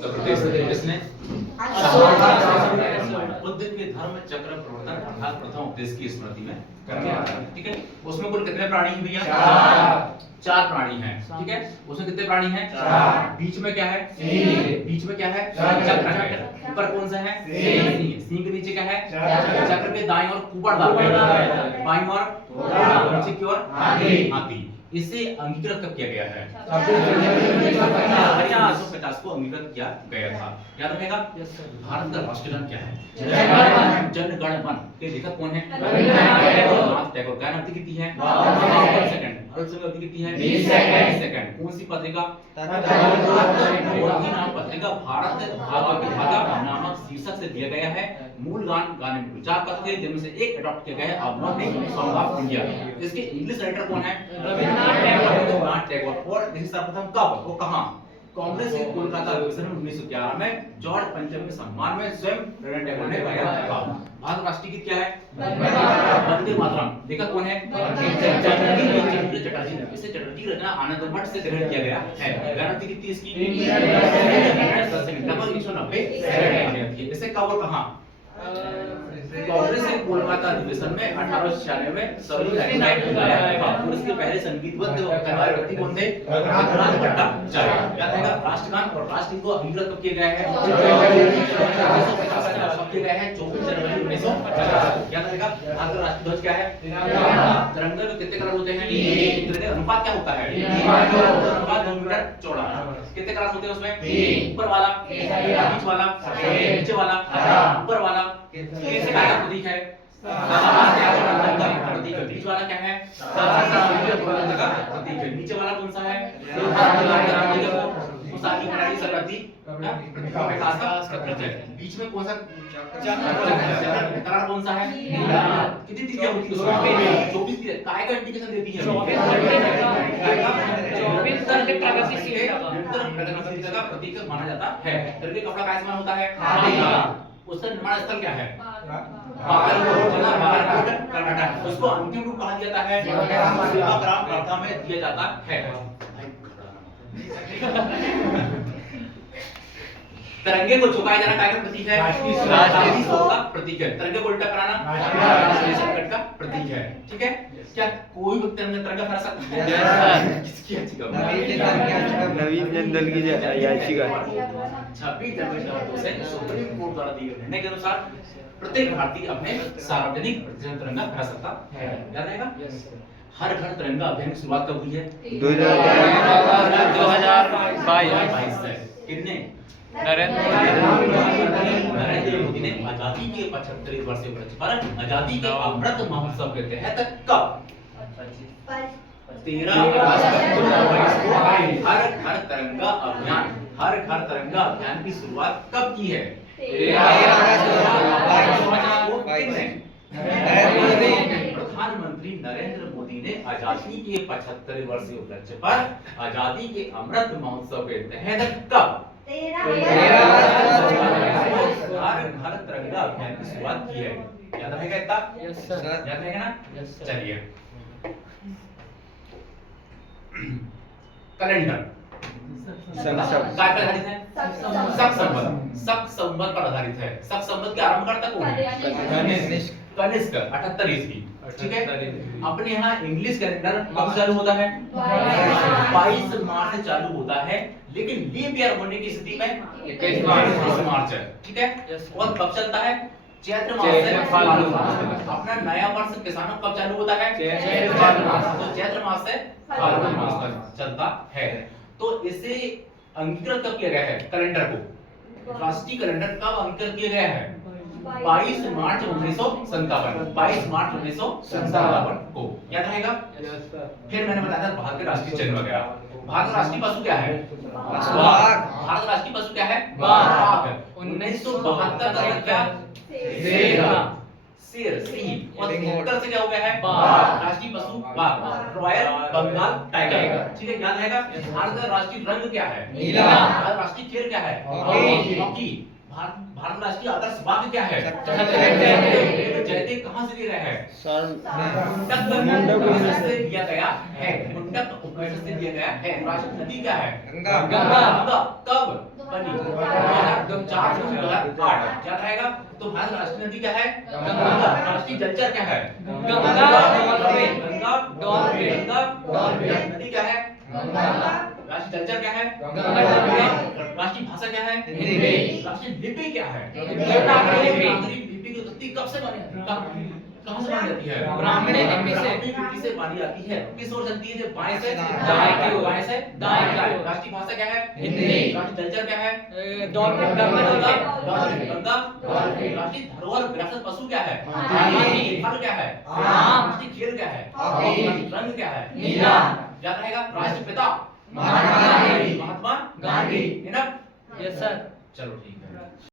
किसने? बुद्ध के धर्म चक्र प्रवर्तन अर्थात प्रथम उपदेश की स्मृति में करके आता है। ठीक है, उसमें कुल कितने प्राणी हैं भैया? चार प्राणी हैं। ठीक है, उसमें कितने प्राणी हैं? बीच में क्या है? बीच में क्या है? चक्र है। ऊपर कौन सा है? सिंह के नीचे क्या है? चक्र के दाईं ओर कुबड़दार है, बाईं ओर नीचे की ओर हाथी। इसे अंगीकृत कब किया गया है? 1850 को अंगीकृत किया गया था। याद रखेगा? भारत का राष्ट्रगान क्या है? जन गण मन। ये लेखक कौन है? रविन्द्रनाथ टैगोर। गायन अवधि कितनी है? 1 सेकंड। समय अवधि कितनी है? 20 सेकंड। कौन सी पत्रिका? नाम पत्रिका भारत भागवत विधाता नामक शीर्षक से दिया गया है। मूल गान गाने में विचार करते हैं, जिनमें से एक अडॉप्ट किया गया है अब सॉन्ग ऑफ इंडिया। इसके इंग्लिश राइटर कौन है? रविन्द्रनाथ टैगोर। और सर्वप्रथम कब वो कहां? कांग्रेस के कोलकाता अधिवेशन में 1911 में जॉर्ज पंचम के सम्मान में स्वयं रविन्द्रनाथ टैगोर ने गाया था। भारत राष्ट्रीय गीत क्या है? वंदे मातरम। लेखक कौन है? चटर्जी चटर्जी। इसे चटर्जी रचना आनंद मठ से ग्रहण किया गया है। गारंटी कितनी इसकी? 1990। इसे कब और कहां? कांग्रेस के कोलकाता अधिवेशन में 1896 में सभी गाया था। और इसके पहले संगीतबद्ध व्यक्ति कौन थे? रघुनाथ भट्टाचार्य। याद रहेगा? राष्ट्रगान और राष्ट्रगीत को अंगीकृत कब किया गया है? 1950 कब किया गया है? 24 जनवरी 1950। याद रहेगा? भारत का राष्ट्रीय ध्वज क्या है? तिरंगे में कितने कलर होते हैं? तिरंगे अनुपात क्या होता है? अनुपात 2 मीटर चौड़ा। कितने कलर होते हैं उसमें? ऊपर वाला, बीच वाला, नीचे वाला, ऊपर वाला। किससे का प्रतीक है? प्रतीक है। बीच वाला क्या है? प्रतीक है। नीचे वाला कौन सा है? मुसाफिर खिलाड़ी सरहदी विकास का प्रतीक है। बीच में कौन सा कलर कौन सा है? कितनी तिथियां होती है उसमें? 24 तिथियां। काय का इंडिकेशन देती है? 24 प्रगतिशील का प्रतीक माना जाता है। तिरंगे कपड़ा काय समान होता है? उसका निर्माण स्थल क्या है? कर्नाटक। उसको अंतिम रूप कहा जाता है? सेवाग्राम प्रार्थना में दिया जाता है। तिरंगे को झुकाया जाना काय का प्रतीक है? राष्ट्रीय शोक का प्रतीक है। तिरंगे को उल्टा कराना राष्ट्रीय संकट का प्रतीक है। ठीक है, क्या कोई भी तिरंगा फहरा सकता है? किसकी याचिका? नवीन जंदल की याचिका। 26 जनवरी 2002 से सुप्रीम कोर्ट द्वारा दिए गए निर्णय के अनुसार प्रत्येक भारतीय अपने सार्वजनिक तिरंगा फहरा सकता है। याद रहेगा? हर घर तिरंगा अभियान की शुरुआत कब हुई है? 2022 से। कितने? नरेंद्र मोदी ने आजादी के 75वें वर्ष पर आजादी के अमृत महोत्सव के तहत कब? 13 अगस्त 2022 को हर घर तिरंगा अभियान की शुरुआत कब की है? 13 अगस्त 2022 प्रधानमंत्री नरेंद्र मोदी ने आजादी के 75वें वर्ष के उपलक्ष्य पर आजादी के अमृत महोत्सव के तहत कब? 13 हर घर तिरंगा अभियान की शुरुआत की है। याद रहेगा इतना? Yes sir. याद रहेगा ना? चलिए, कैलेंडर काय पर आधारित है? शक संवत पर आधारित है। शक संवत के आरंभकर्ता कौन है? कनिष्क 78 ईस्वी। ठीक है, अपने यहाँ इंग्लिश कैलेंडर कब चालू होता है? 22 मार्च से चालू होता है, लेकिन लीप ईयर होने की स्थिति में 21 मार्च है। ठीक है, और कब चलता है? चैत्र मास से फाल्गुन मास तक। अपना नया वर्ष किसानों कब चालू होता है? चैत्र मास से फाल्गुन मास तक चलता है। तो इसे अंगीकृत कब किया गया है? कैलेंडर को, राष्ट्रीय कैलेंडर कब अंगीकृत किया गया है? 22 मार्च 1957। 22 मार्च 1957 को। याद रहेगा? फिर मैंने बताया था भारत के राष्ट्रीय चिन्ह वगैरह। भारत का राष्ट्रीय पशु क्या है? बाघ। भारत का राष्ट्रीय पशु क्या है? बाघ। 1972 का क्या? शेर सिंह। और 73 से क्या हो गया है? राष्ट्रीय पशु बाघ, रॉयल बंगाल टाइगर। ठीक है, याद रहेगा? भारत का राष्ट्रीय रंग क्या है? नीला। भारत राष्ट्रीय खेल क्या है? हॉकी। भारत राष्ट्रीय आदर्श वाक्य क्या है? जयते कहां से लिया गया है? मुंडक उपनिषद से लिया गया है। मुंडक उपनिषद से लिया गया है। राष्ट्रीय नदी क्या है? गंगा। कब बनी? 4 जून 2008 याद रहेगा। तो भारत राष्ट्रीय नदी क्या है? गंगा। राष्ट्रीय जलचर क्या है? Ganga, dolphin. Ganga, dolphin. Ganga, dolphin. नदी क्या है? गंगा। राष्ट्रीय जलचर क्या है? गंगा, डॉल्फिन। राष्ट्रीय भाषा क्या है? हिंदी। राष्ट्रीय लिपि क्या है? देवनागरी लिपि। देवनागरी लिपि की उत्पत्ति कब से बनी? कहां से बनी जाती है? ब्राह्मणी लिपि से। ब्राह्मणी लिपि से पानी आती है। किस ओर चलती है? जो बाएं से दाएं की ओर। बाएं से दाएं की ओर। राष्ट्रीय भाषा क्या है? हिंदी। राष्ट्रीय जलचर क्या है? Dolphin. Ganga, dolphin. Dolphin. Ganga, dolphin. राष्ट्रीय धरोहर विरासत पशु क्या है? हाथी। फल क्या है? आम। राष्ट्रीय खेल क्या है? हॉकी। रंग क्या है? नीला। याद रहेगा। राष्ट्रपिता Mahatma Gandhi. Mahatma Gandhi. Enough. Yes sir. चलो ठीक है।